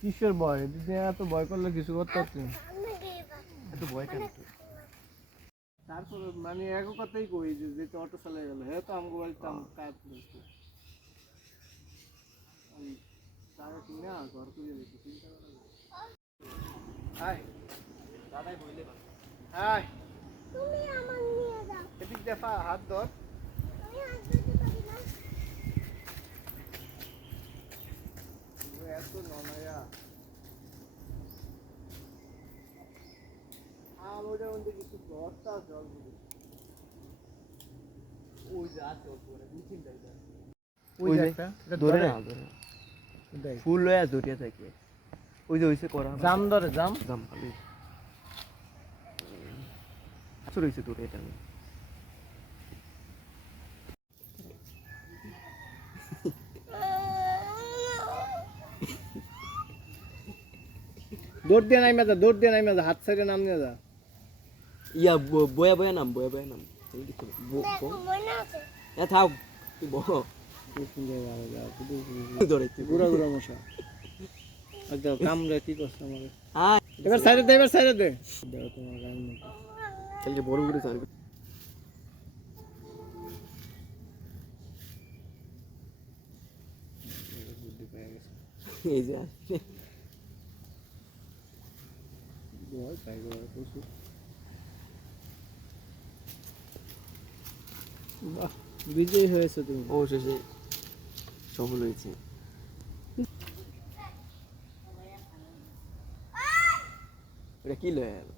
কিসের ভয়? দিদি এত ভয় করলে কিছু করতে পারছি এত ভয় কেন তারপর মানে এক কথাই কই যে যেতে অটো চলে গেল হ্যাঁ তো আমগো বাড়িতে আম কাজ করছি। টাকা কিনে ঘর করে দিচ্ছি চিন্তা করা হাই। দাদাই বইলে হাই। তুমি আমার নিয়ে যাও। এদিক দেখা হাত ধর আমি হাত ধরতে পারি না ও এত ননায়া আর ওটা মধ্যে কিছু ঘরটা জল বুঝি ওই যে আছে ওর পরে দুই ওই যে ধরে ধরে না। ধরে ফুল লয়ে ধরিয়া থাকে। ওই যে হইছে করা জাম ধরে জাম? জাম এটা আমি। দৌড় দিয়ে নাইমে যা দৌড় দিয়ে নাইমে যা হাত সাইডে নাম নিয়ে যা। ইয়া বয়া বয়া নাম বয়া বয়া নাম মনে এ থাক তুই বহ ধরে তুই গুড়া গুড়া মশা আচ্ছা কামড়ে কি করছে আমাকে হ্যাঁ এবার সাইডে দে এবার সাইডে দে দাও তোমার গান তাহলে বড় করে চাল বুদ্ধি পেয়ে গেছে এই যে ভয় পাই গো প্রচুর বিজয়ী হয়েছে তুমি। অবশেষে সফল হয়েছে। এটা কি লয় আর?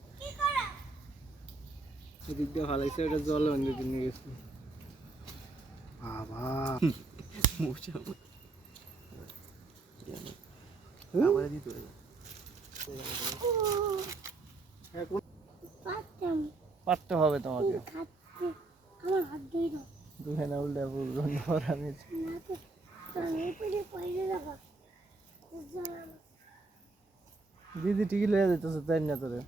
এদিক দিয়ে ভালাইছে ওটা জল অন্য দিন নিয়ে গেছে। বাবা। মশা আমার দিতে পারতাম পারতে হবে তোমাকে। হাত দাও দুহে না দিদি টিকি লয়ে যাইতেছে তাই না তোরে।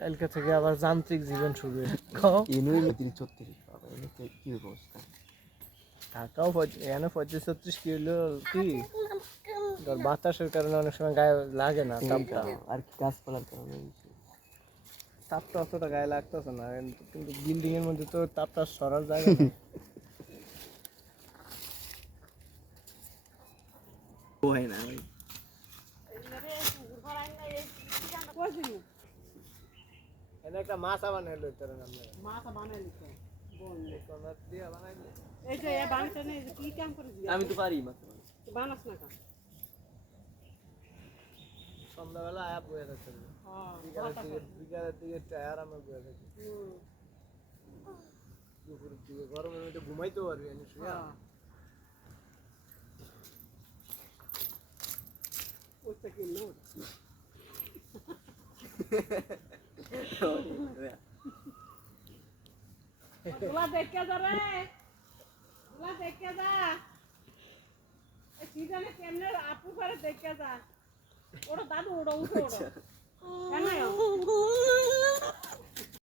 কালকে থেকে আবার যান্ত্রিক জীবন শুরু এনে কি? অবস্থা? ঢাকাও পঁচ- পঁচিশ ছত্রিশ কিলো কি? ধর বাতাসের কারণে অনেক সময় গায়ে লাগে না তাপটা। আর কি গাছপালার কারণে তাপটা অতটা গায়ে লাগতেছে না কিন্তু- কিন্তু বিল্ডিং এর মধ্যে তো তাপটা সরার জায়গা নেই। হয় না ভাই এনে একটা মাছ তোর নামে মাছ বানাইলি কোন দিয়া বানাইলি এই যে এ বাংটা নেই কি কাম করে আমি তো পারি মাত্র বানাস না সন্ধ্যাবেলা আয়া বয়ে থাকছে হ্যাঁ বিকালের দিকে টায়ার আমি বয়ে থাকি দুপুরের দিকে গরমের মধ্যে ঘুমাইতেও পারবি আমি শুয়ে ওটা কি note Lá de casa, né? Lá de casa. সিজনে কেমনে আপু করে দেখে যা। ওরা দাদু ওরা উঠে